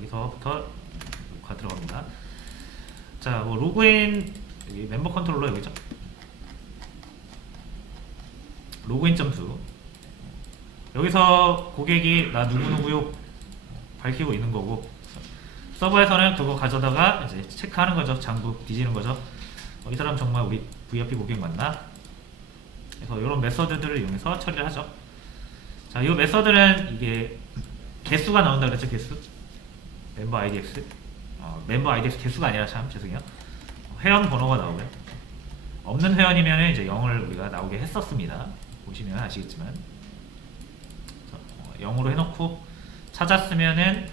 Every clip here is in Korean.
여기서부터 녹화 들어갑니다. 자, 뭐 로그인 여기 멤버 컨트롤러 여기죠. 로그인 점수. 여기서 고객이 나 누구누구요 밝히고 있는 거고, 서버에서는 그거 가져다가 이제 체크하는 거죠. 장부 뒤지는 거죠. 이 사람 정말 우리 VIP 고객 맞나? 그래서 이런 메서드들을 이용해서 처리를 하죠. 자, 이 메서드는 이게 개수가 나온다 그랬죠. 개수. 멤버 IDX. 멤버 IDX 개수가 아니라 참 죄송해요. 회원 번호가 나오고요. 없는 회원이면 이제 0을 우리가 나오게 했었습니다. 보시면 아시겠지만 0으로 해놓고 찾았으면은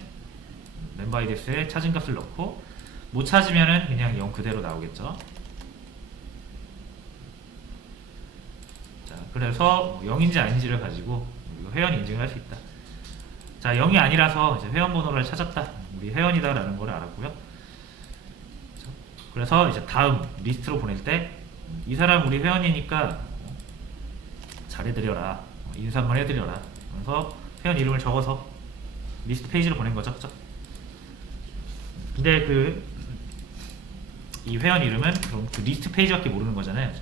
멤버 IDX에 찾은 값을 넣고, 못 찾으면은 그냥 0 그대로 나오겠죠. 자, 그래서 0인지 아닌지를 가지고 우리가 회원 인증을 할 수 있다. 자, 0이 아니라서 이제 회원 번호를 찾았다. 우리 회원이다 라는 걸 알았고요. 그래서 이제 다음 리스트로 보낼 때 이 사람 우리 회원이니까 잘해드려라, 인사 한번 해드려라. 그래서 회원 이름을 적어서 리스트 페이지로 보낸 거죠. 그쵸? 근데 이 회원 이름은 그럼 그 리스트 페이지밖에 모르는 거잖아요.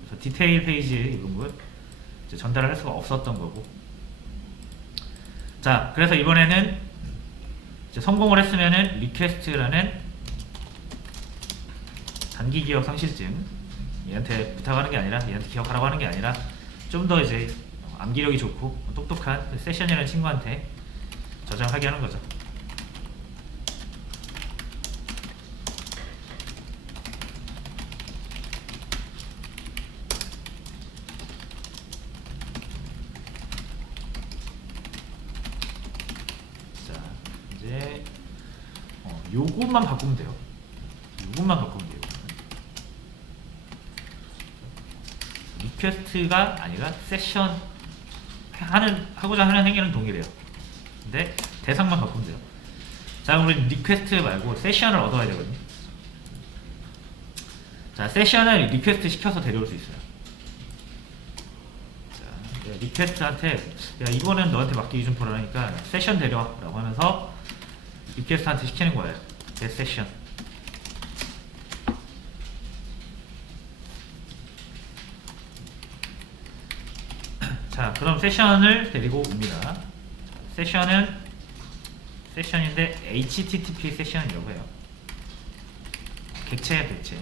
그래서 디테일 페이지에 이런 걸 이제 전달을 할 수가 없었던 거고. 자, 그래서 이번에는 이제 성공을 했으면은 리퀘스트라는 단기 기억 상실증, 얘한테 부탁하는 게 아니라, 얘한테 기억하라고 하는 게 아니라 좀 더 이제 암기력이 좋고 똑똑한 세션이라는 친구한테 저장하게 하는 거죠. 자, 이제 요것만 바꾸면 돼요. 요것만 바꾸면 돼요. 리퀘스트가 아니라 세션 하고자 하는 행위는 동일해요. 근데 대상만 바꾸면 돼요. 자, 그럼 우리 리퀘스트 말고 세션을 얻어야 되거든요. 자, 세션을 리퀘스트 시켜서 데려올 수 있어요. 자, 리퀘스트한테 야, 이거는 너한테 맡기기 좀 불안하니까 세션 데려와 라고 하면서 리퀘스트한테 시키는 거예요. 내 세션. 자, 그럼 세션을 데리고 옵니다. 세션인데 HTTP 세션이라고 해요. 객체야, 객체.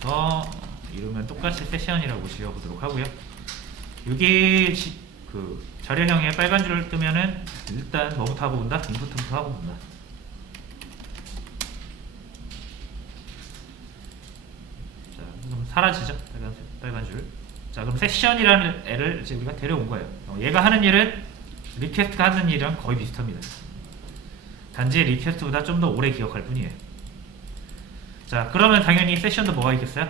그래서 이러면 똑같이 세션이라고 지어보도록 하고요. 이게 그 자료형에 빨간 줄을 뜨면은 일단 뭐부터 하고 본다? 인풋부터 하고 본다. 자, 그럼 사라지죠? 빨간 줄. 자, 그럼 세션이라는 애를 이제 우리가 데려온 거예요. 얘가 하는 일은 리퀘스트가 하는 일이랑 거의 비슷합니다. 단지 리퀘스트보다 좀 더 오래 기억할 뿐이에요. 자, 그러면 당연히 세션도 뭐가 있겠어요?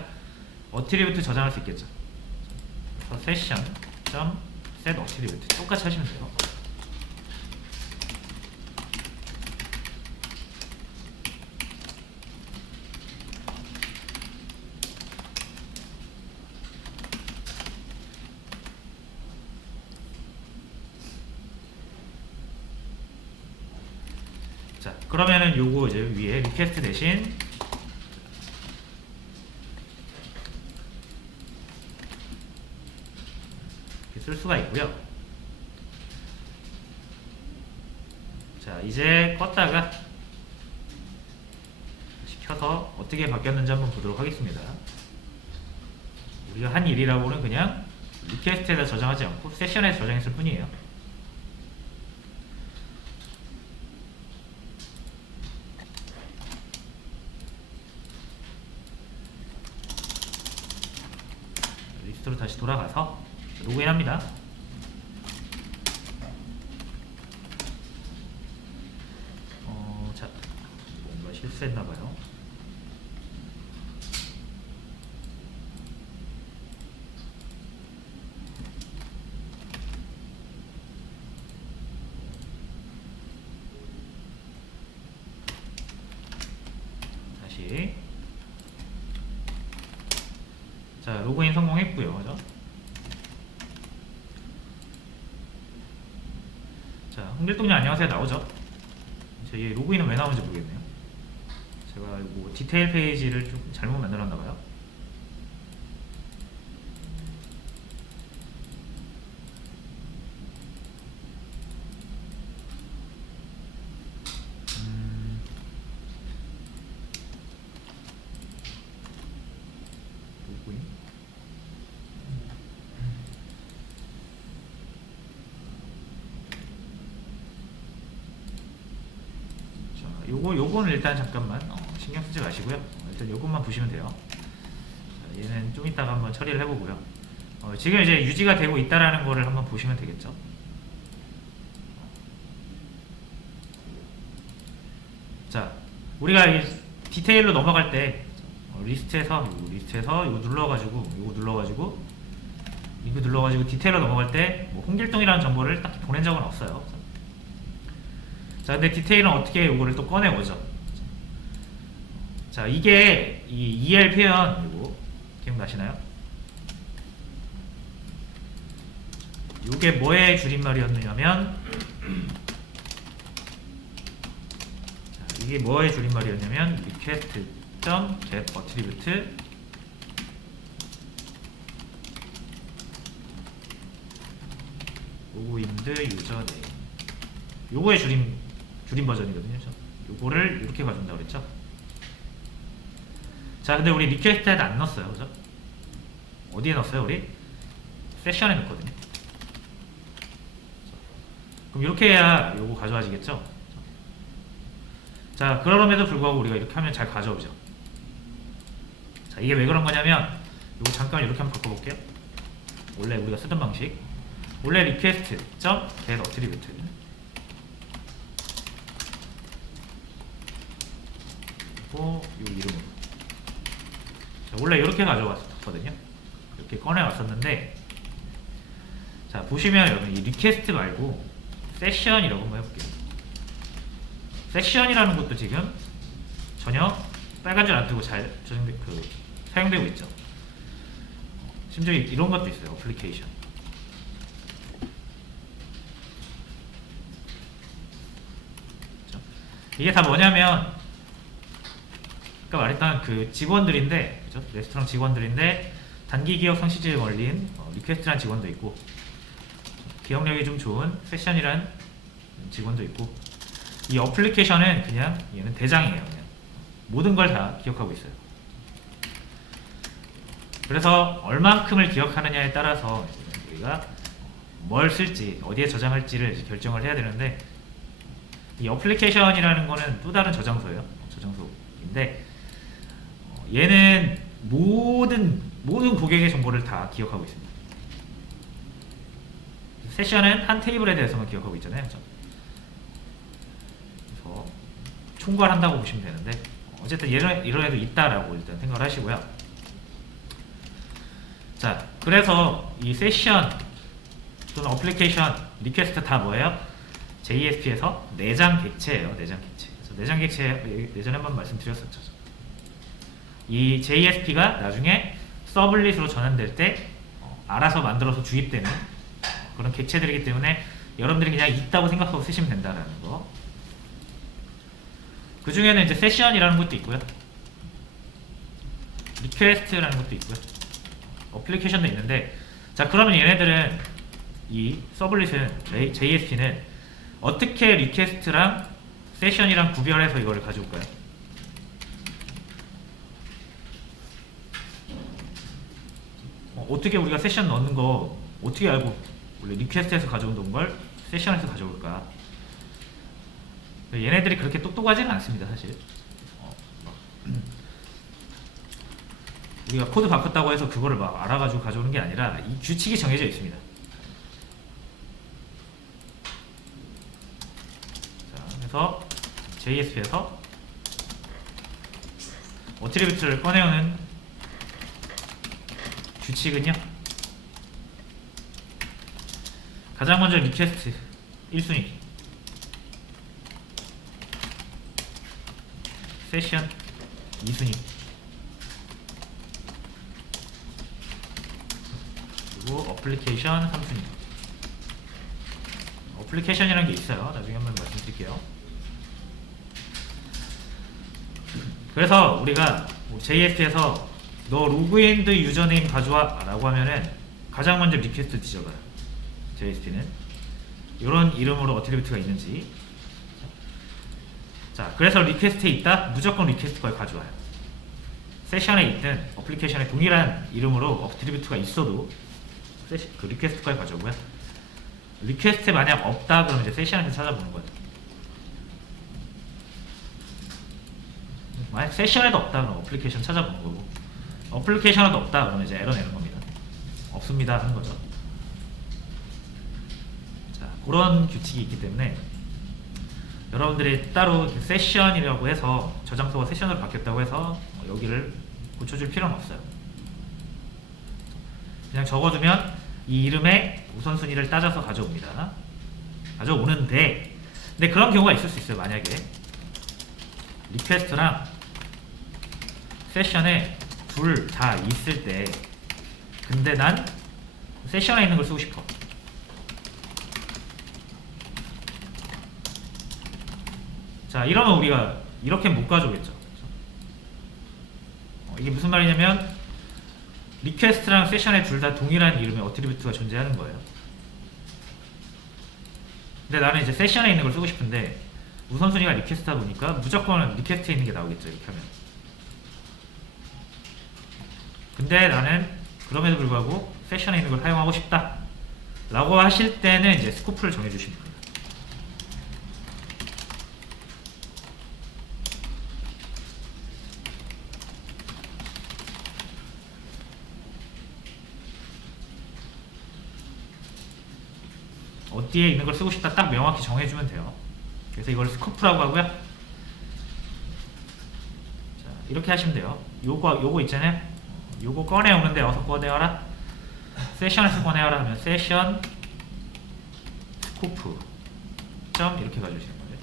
어트리뷰트 저장할 수 있겠죠. 그래서 세션.set 어트리뷰트 똑같이 하시면 돼요. 자, 그러면은 요거 이제 위에 리퀘스트 대신 쓸 수가 있고요. 자, 이제 껐다가 시켜서 어떻게 바뀌었는지 한번 보도록 하겠습니다. 우리가 한 일이라고는 그냥 리퀘스트에다 저장하지 않고 세션에 저장했을 뿐이에요. 리스트로 다시 돌아가서 로그인합니다. 자, 뭔가 실수했나봐요. 다시. 자, 로그인 성공했고요. 그죠? 자, 홍길동님 안녕하세요 나오죠? 제 로그인은 왜 나오는지 모르겠네요. 제가 뭐 디테일 페이지를 좀 잘못 만들었나봐요. 로그인. 자, 요거는 일단 잠깐만 신경 쓰지 마시고요. 일단 요것만 보시면 돼요. 자, 얘는 좀 이따가 한번 처리를 해보고요. 지금 이제 유지가 되고 있다라는 거를 한번 보시면 되겠죠. 자, 우리가 이 디테일로 넘어갈 때 리스트에서 이거 눌러가지고 디테일로 넘어갈 때 뭐 홍길동이라는 정보를 딱히 보낸 적은 없어요. 자, 근데 디테일은 어떻게 이거를 또 꺼내오죠. 자, 이게 이 EL 표현 이거 기억나시나요? 이게 뭐의 줄임말이었냐면 이게 뭐의 줄임말이었냐면 request.get attribute 로그인드 유저 네임 요거의 줄임 버전이거든요. 요거를 이렇게 가져온다고 그랬죠. 자, 근데 우리 리퀘스트에도 안 넣었어요. 그죠? 어디에 넣었어요? 우리 세션에 넣었거든요. 그럼 이렇게 해야 요거 가져와지겠죠? 자, 그럼에도 불구하고 우리가 이렇게 하면 잘 가져오죠. 자, 이게 왜 그런 거냐면 요거 잠깐 이렇게 한번 바꿔볼게요. 원래 우리가 쓰던 방식 원래 request.get attribute 요 이름으로 자, 원래 이렇게 가져왔었거든요. 이렇게 꺼내왔었는데 자, 보시면 여러분 이 리퀘스트 말고 세션이라고 한번 해볼게요. 세션이라는 것도 지금 전혀 빨간 줄 안 뜨고 잘 사용되고 있죠. 심지어 이런 것도 있어요. 어플리케이션. 이게 다 뭐냐면 아까 말했던 그 직원들인데, 그죠? 레스토랑 직원들인데 단기 기억 상실증에 걸린 리퀘스트라는 직원도 있고 기억력이 좀 좋은 세션이라는 직원도 있고 이 어플리케이션은 그냥 얘는 대장이에요. 그냥 모든 걸 다 기억하고 있어요. 그래서 얼만큼을 기억하느냐에 따라서 우리가 뭘 쓸지 어디에 저장할지를 결정을 해야 되는데 이 어플리케이션이라는 거는 또 다른 저장소예요. 저장소인데 얘는 모든 고객의 정보를 다 기억하고 있습니다. 세션은 한 테이블에 대해서만 기억하고 있잖아요. 그렇죠? 그래서 총괄한다고 보시면 되는데 어쨌든 이런 애도 있다라고 일단 생각을 하시고요. 자, 그래서 이 세션 또는 어플리케이션 리퀘스트 다 뭐예요? JSP에서 내장 객체예요. 내장 객체. 그래서 내장 객체 예전에 한번 말씀드렸었죠. 이 JSP가 나중에 서블릿으로 전환될 때 알아서 만들어서 주입되는 그런 객체들이기 때문에 여러분들이 그냥 있다고 생각하고 쓰시면 된다라는 거. 그 중에는 이제 세션이라는 것도 있고요. 리퀘스트라는 것도 있고요. 어플리케이션도 있는데 자, 그러면 얘네들은 이 서블릿은 JSP는 어떻게 리퀘스트랑 세션이랑 구별해서 이거를 가져올까요? 어떻게 우리가 세션 넣는 거 어떻게 알고 원래 리퀘스트에서 가져온 걸 세션에서 가져올까? 얘네들이 그렇게 똑똑하지는 않습니다, 사실. 우리가 코드 바꿨다고 해서 그거를 막 알아가지고 가져오는 게 아니라 이 규칙이 정해져 있습니다. 자, 그래서 JSP에서 어트리뷰트를 꺼내오는 규칙은요, 가장 먼저 리퀘스트 1순위, 세션 2순위, 그리고 어플리케이션 3순위. 어플리케이션이라는 게 있어요. 나중에 한번 말씀드릴게요. 그래서 우리가 JS에서 너 로그인드 유저네임 가져와 라고 하면은 가장 먼저 리퀘스트 뒤져봐요. JSP는 이런 이름으로 어트리뷰트가 있는지. 자, 그래서 리퀘스트에 있다? 무조건 리퀘스트 걸 가져와요. 세션에 있든 어플리케이션에 동일한 이름으로 어트리뷰트가 있어도 그 리퀘스트 걸 가져오고요. 리퀘스트 만약 없다 그러면 이제 세션에서 찾아보는 거예요. 만약 세션에도 없다 그러면 어플리케이션 찾아보는 거고, 어플리케이션에도 없다 그러면 이제 에러 내는 겁니다. 없습니다 하는 거죠. 자, 그런 규칙이 있기 때문에 여러분들이 따로 세션이라고 해서 저장소가 세션으로 바뀌었다고 해서 여기를 고쳐줄 필요는 없어요. 그냥 적어두면 이 이름의 우선순위를 따져서 가져옵니다. 가져오는데, 근데 그런 경우가 있을 수 있어요. 만약에 리퀘스트랑 세션에 둘 다 있을 때, 근데 난 세션에 있는 걸 쓰고 싶어. 자, 이러면 우리가 이렇게 못 가져오겠죠. 이게 무슨 말이냐면 리퀘스트랑 세션에 둘 다 동일한 이름의 어트리뷰트가 존재하는 거예요. 근데 나는 이제 세션에 있는 걸 쓰고 싶은데 우선순위가 리퀘스트다 보니까 무조건 리퀘스트에 있는 게 나오겠죠. 이렇게 하면. 근데 나는 그럼에도 불구하고 세션에 있는 걸 사용하고 싶다 라고 하실 때는 이제 스코프를 정해주시면 됩니다. 어디에 있는 걸 쓰고 싶다 딱 명확히 정해주면 돼요. 그래서 이걸 스코프라고 하고요. 자, 이렇게 하시면 돼요. 요거 있잖아요. 요거 꺼내오는데 어서 꺼내와라. 세션에서 꺼내와라 하면 세션 스코프 점 이렇게 가져오시는 거예요.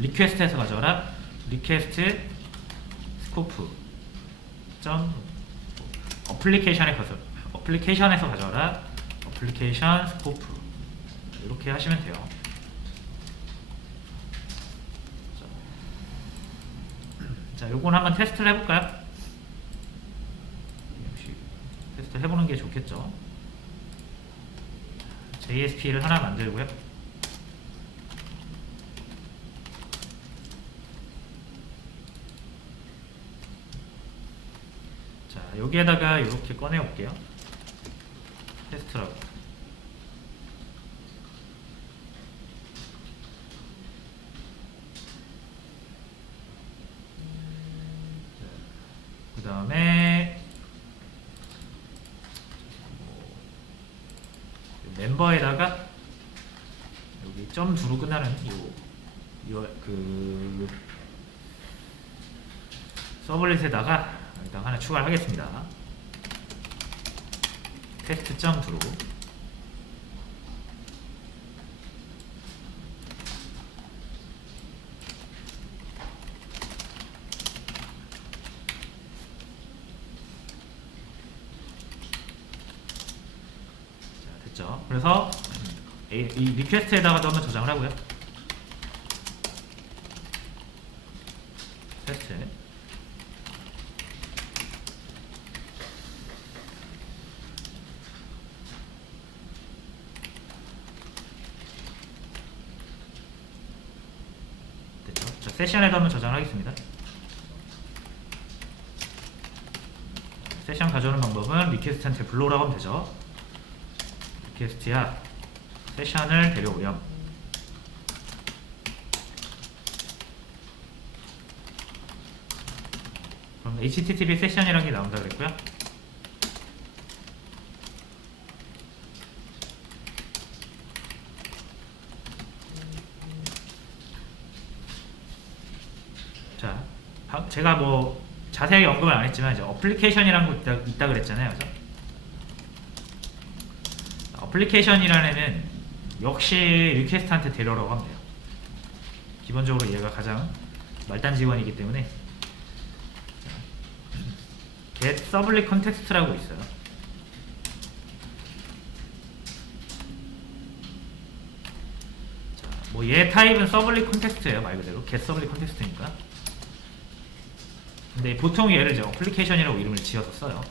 리퀘스트에서 가져와라. 리퀘스트 스코프 점 어플리케이션에서 가져와라. 어플리케이션 스코프 이렇게 하시면 돼요. 자, 요건 한번 테스트를 해볼까요? 역시 테스트 해보는 게 좋겠죠. JSP를 하나 만들고요. 자, 여기에다가 이렇게 꺼내 올게요. 테스트라고. 그 다음에 멤버에다가 여기 .2로 끝나는 그 서블릿에다가 일단 하나 추가를 하겠습니다. 테스트 .2로. 자, 됐죠. 그래서 이 리퀘스트에다가도 한번 저장을 하고요. 테스트. 세션에도 한번 저장하겠습니다. 세션 가져오는 방법은 리퀘스트한테 불러오라고 하면 되죠. 리퀘스트야 세션을 데려오렴. 그럼 HTTP 세션이라는 게 나온다 그랬고요. 자, 제가 뭐 자세하게 언급을 안 했지만 이제 어플리케이션이라는 거 있다 그랬잖아요. 그죠? 어플리케이션이라는 애는 역시 리퀘스트한테 데려오라고 하면 돼요. 기본적으로 얘가 가장 말단 직원이기 때문에 get sublit context라고 있어요. 뭐 얘 타입은 서블릿 컨텍스트예요. 말 그대로 get 서블릿 컨텍스트니까. 근데 보통 얘를 이제 어플리케이션이라고 이름을 지어서 써요.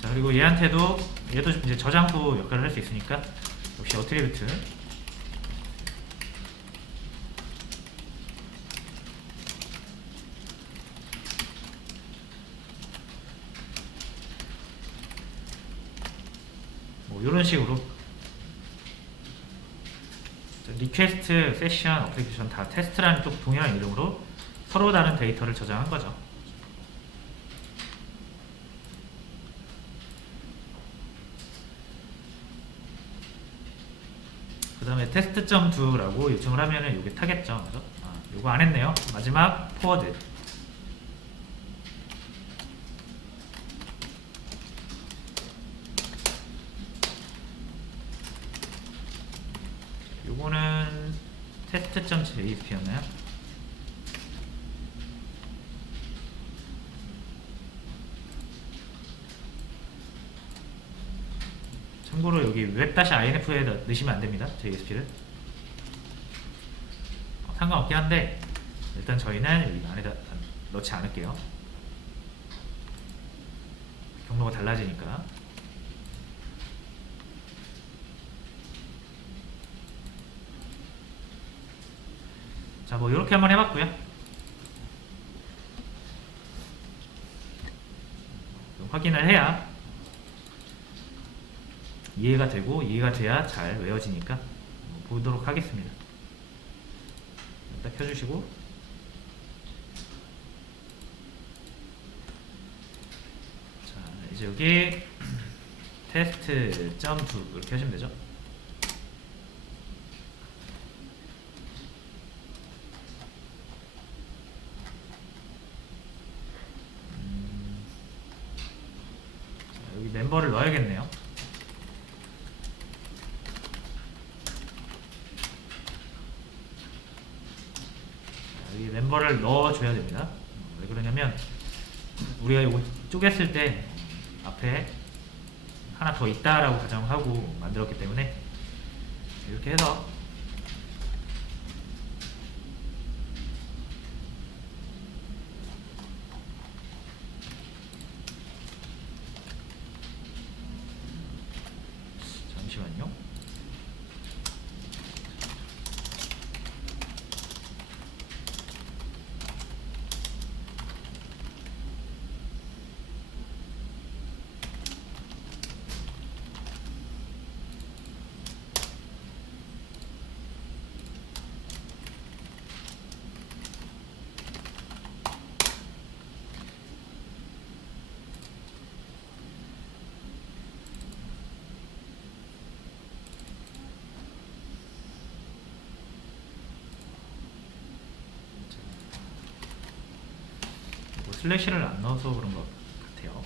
자, 그리고 얘도 이제 저장소 역할을 할 수 있으니까 역시 어트리뷰트. 뭐 이런 식으로 리퀘스트, 세션, 어플리케이션 다 테스트라는 또 동일한 이름으로 서로 다른 데이터를 저장한 거죠. 그 다음에 test.do라고 요청을 하면은 요게 타겠죠. 그죠? 요거 안 했네요. 마지막 forward. 요거는 test.jsp였나요? 참고로 여기 web-inf에 넣으시면 안됩니다. JSP를 상관없긴 한데 일단 저희는 여기 안에다 넣지 않을게요. 경로가 달라지니까. 자, 뭐 이렇게 한번 해봤고요. 확인을 해야 이해가 되고, 이해가 돼야 잘 외워지니까 보도록 하겠습니다. 딱 켜주시고, 자, 이제 여기 test.do 이렇게 하시면 되죠. 자, 여기 멤버를 넣어야겠네요. 여기 멤버를 넣어줘야 됩니다. 왜 그러냐면 우리가 이거 쪼갰을 때 앞에 하나 더 있다라고 가정하고 만들었기 때문에 이렇게 해서 잠시만요. 슬래시를 안 넣어서 그런 것 같아요.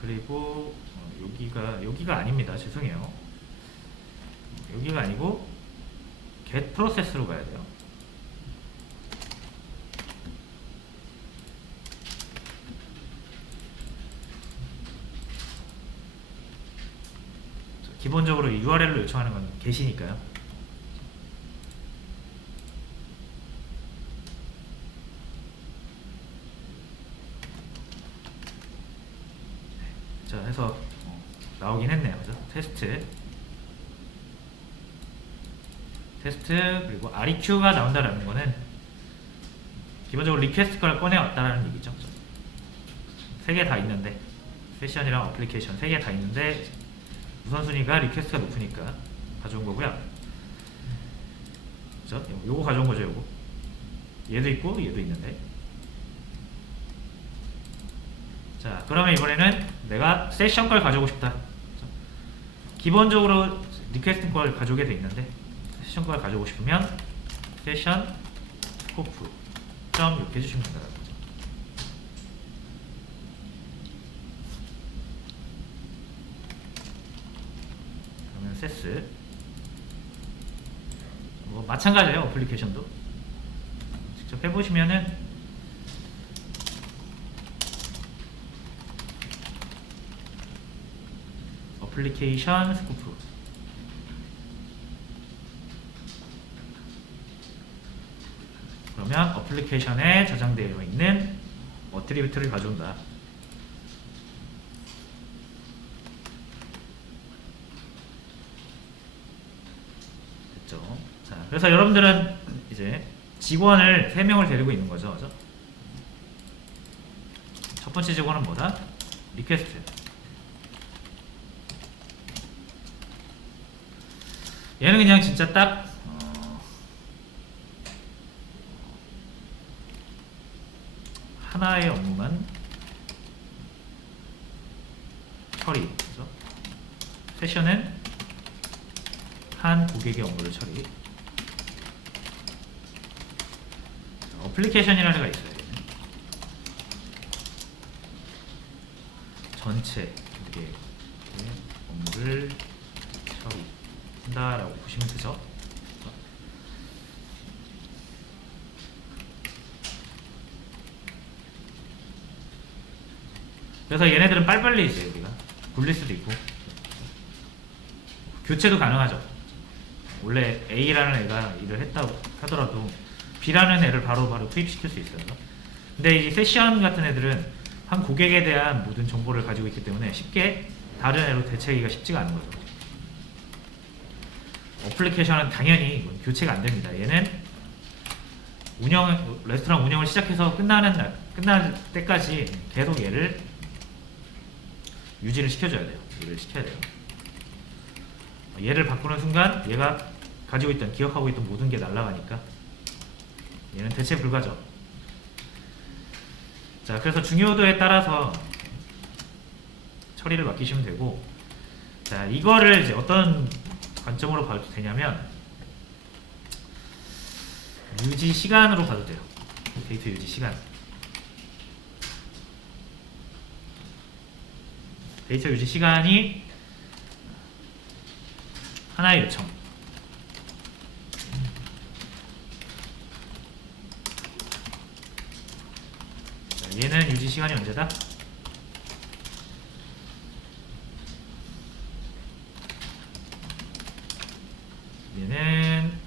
그리고 여기가 아닙니다. 죄송해요. 여기가 아니고 get process로 가야 돼요. 기본적으로 URL로 요청하는 건 get이니까요. 자, 해서 나오긴 했네요. 그죠? 테스트 그리고 REQ가 나온다라는 거는 기본적으로 리퀘스트 걸 꺼내왔다라는 얘기죠. 세 개 다 있는데 세션이랑 어플리케이션 세 개 다 있는데 우선순위가 리퀘스트가 높으니까 가져온 거고요. 그죠? 요거 가져온 거죠, 요거. 얘도 있고 얘도 있는데. 자, 그러면 이번에는 내가 세션 걸 가져오고 싶다. 그죠? 기본적으로 리퀘스트 걸 가져오게 돼 있는데 세션 걸 가져오고 싶으면 세션 스코프 점 이렇게 해주시면 된다는 거죠. 그러면 세스 뭐 마찬가지예요. 어플리케이션도 직접 해보시면은 어플리케이션 스코프 그러면 어플리케이션에 저장되어 있는 어트리뷰트를 가져온다. 됐죠? 자, 그래서 여러분들은 이제 직원을 3명을 데리고 있는 거죠. 그죠? 첫 번째 직원은 뭐다? 리퀘스트. 얘는 그냥 진짜 딱 하나의 업무만 처리. 그죠? 세션은 한 고객의 업무를 처리. 어플리케이션이라는 애가 있어요. 전체 고객의 업무를 처리한다라고 보시면 되죠. 그래서 얘네들은 빨리빨리 이제 우리가 굴릴 수도 있고 교체도 가능하죠. 원래 A라는 애가 일을 했다고 하더라도 B라는 애를 바로바로 투입시킬 수 있어요. 근데 이 세션 같은 애들은 한 고객에 대한 모든 정보를 가지고 있기 때문에 쉽게 다른 애로 대체하기가 쉽지가 않은 거죠. 어플리케이션은 당연히 교체가 안 됩니다. 얘는 레스토랑 운영을 시작해서 끝날 때까지 계속 얘를 유지를 시켜줘야 돼요. 일을 시켜야 돼요. 얘를 바꾸는 순간 얘가 가지고 있던, 기억하고 있던 모든 게 날아가니까 얘는 대체 불가죠. 자, 그래서 중요도에 따라서 처리를 맡기시면 되고, 자, 이거를 이제 어떤 관점으로 봐도 되냐면 유지 시간으로 봐도 돼요. 데이터 유지 시간. 데이터 유지 시간이 하나의 요청. 자, 얘는 유지 시간이 언제다? 얘는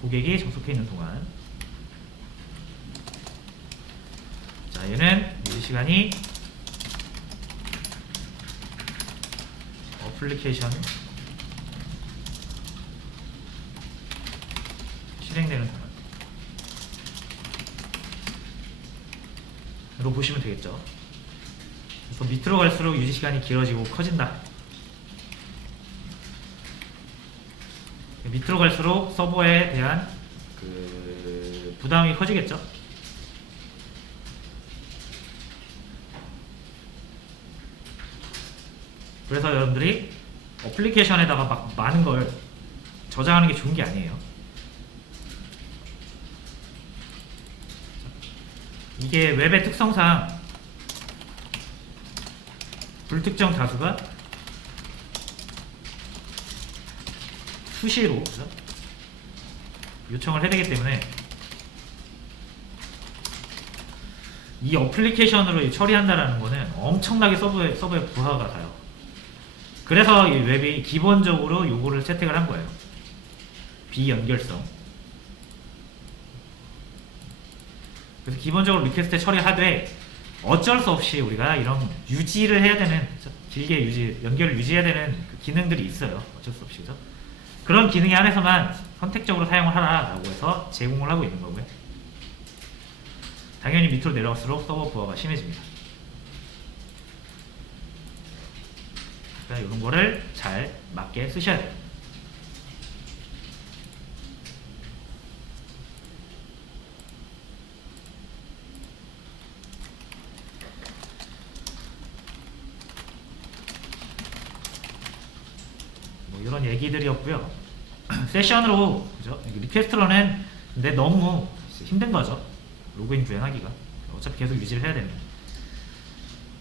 고객이 접속해 있는 동안. 자, 얘는 유지 시간이 어플리케이션 실행되는 동안으로 보시면 되겠죠. 그래서 밑으로 갈수록 유지 시간이 길어지고 커진다. 밑으로 갈수록 서버에 대한 그 부담이 커지겠죠. 그래서 여러분들이 어플리케이션에다가 막 많은 걸 저장하는 게 좋은 게 아니에요. 이게 웹의 특성상 불특정 다수가 수시로 요청을 해야 되기 때문에 이 어플리케이션으로 처리한다라는 거는 엄청나게 서버에 부하가 가요. 그래서 이 웹이 기본적으로 요거를 채택을 한 거예요. 비연결성. 그래서 기본적으로 리퀘스트 처리하되 어쩔 수 없이 우리가 이런 유지를 해야 되는, 길게 연결을 유지해야 되는 그 기능들이 있어요. 어쩔 수 없이. 그죠? 그런 기능에 한해서만 선택적으로 사용을 하라라고 해서 제공을 하고 있는 거고요. 당연히 밑으로 내려갈수록 서버 부하가 심해집니다. 그러니까 이런 거를 잘 맞게 쓰셔야 돼요. 뭐 이런 얘기들이었고요. 세션으로 그죠? 리퀘스트로는 근데 너무 힘든 거죠. 로그인 구현하기가. 어차피 계속 유지를 해야 됩니다.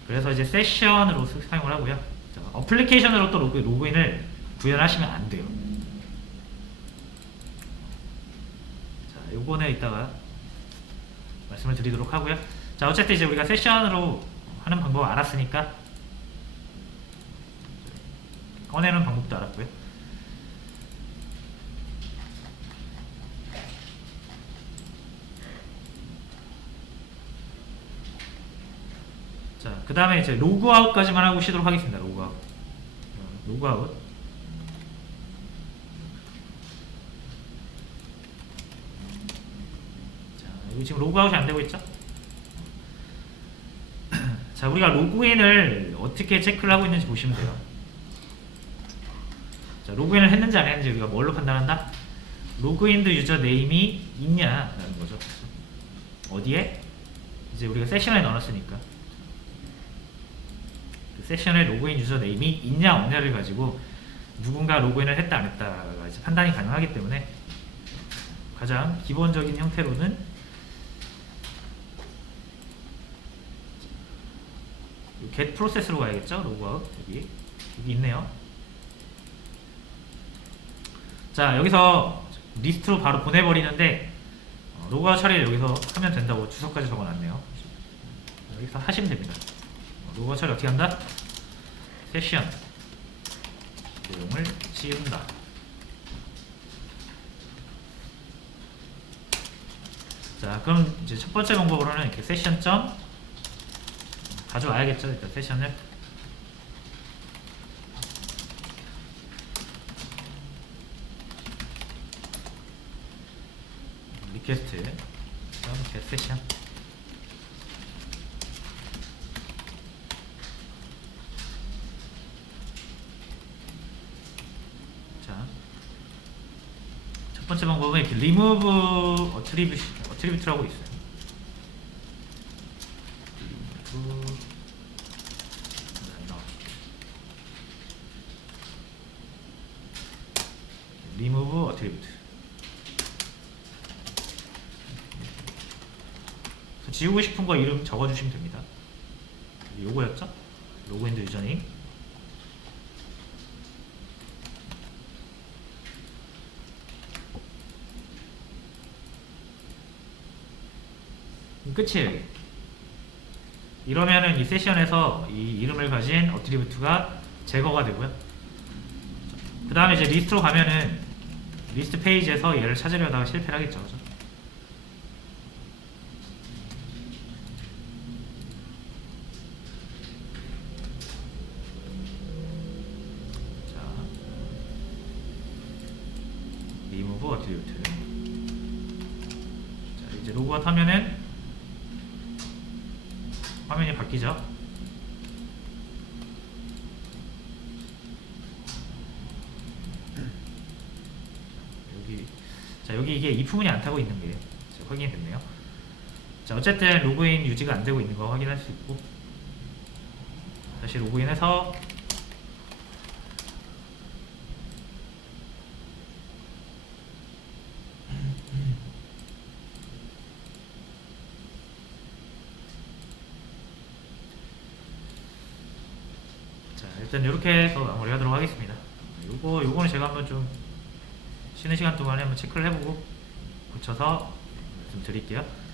그래서 이제 세션으로 사용을 하고요. 자, 어플리케이션으로 또 로그인을 구현하시면 안 돼요. 자, 요거는 이따가 말씀을 드리도록 하고요. 자, 어쨌든 이제 우리가 세션으로 하는 방법을 알았으니까 꺼내는 방법도 알았고요. 자, 그 다음에 이제 로그아웃까지만 하고 쉬도록 하겠습니다. 로그아웃. 자, 여기 지금 로그아웃이 안 되고 있죠? 자, 우리가 로그인을 어떻게 체크를 하고 있는지 보시면 돼요. 자, 로그인을 했는지 안 했는지 우리가 뭘로 판단한다? 로그인드 유저 네임이 있냐라는 거죠. 어디에? 이제 우리가 세션에 넣어놨으니까 그 세션에 로그인 유저 네임이 있냐 없냐를 가지고 누군가 로그인을 했다 안 했다가 이제 판단이 가능하기 때문에 가장 기본적인 형태로는 get 프로세스로 가야겠죠? 로그아웃 여기 있네요. 자, 여기서 리스트로 바로 보내버리는데 로그아웃 처리를 여기서 하면 된다고 주소까지 적어놨네요. 여기서 하시면 됩니다. 로그아웃 처리 어떻게 한다? 세션 내용을 지운다. 자, 그럼 이제 첫 번째 방법으로는 이렇게 세션 점 가져와야겠죠. 일단 세션을 리퀘스트 get 세션. 자, 첫 번째 방법은 이렇게 remove attribute라고 있어요. remove attribute. 지우고 싶은 거 이름 적어주시면 됩니다. 요거였죠? 로그인드 유저네임. 끝이에요. 이러면은 이 세션에서 이 이름을 가진 어트리뷰트가 제거가 되고요. 그 다음에 이제 리스트로 가면은 리스트 페이지에서 얘를 찾으려다가 실패를 하겠죠. 그죠? remove attribute. 자, 이제 로그아웃 하면은 화면이 바뀌죠. 여기 이게 if문이 안 타고 있는 게 확인이 됐네요. 자, 어쨌든 로그인 유지가 안 되고 있는 거 확인할 수 있고, 다시 로그인해서 자, 일단 이렇게 해서 마무리하도록 하겠습니다. 요거는 제가 한번 좀 쉬는 시간 동안에 한번 체크를 해보고 고쳐서 말씀드릴게요.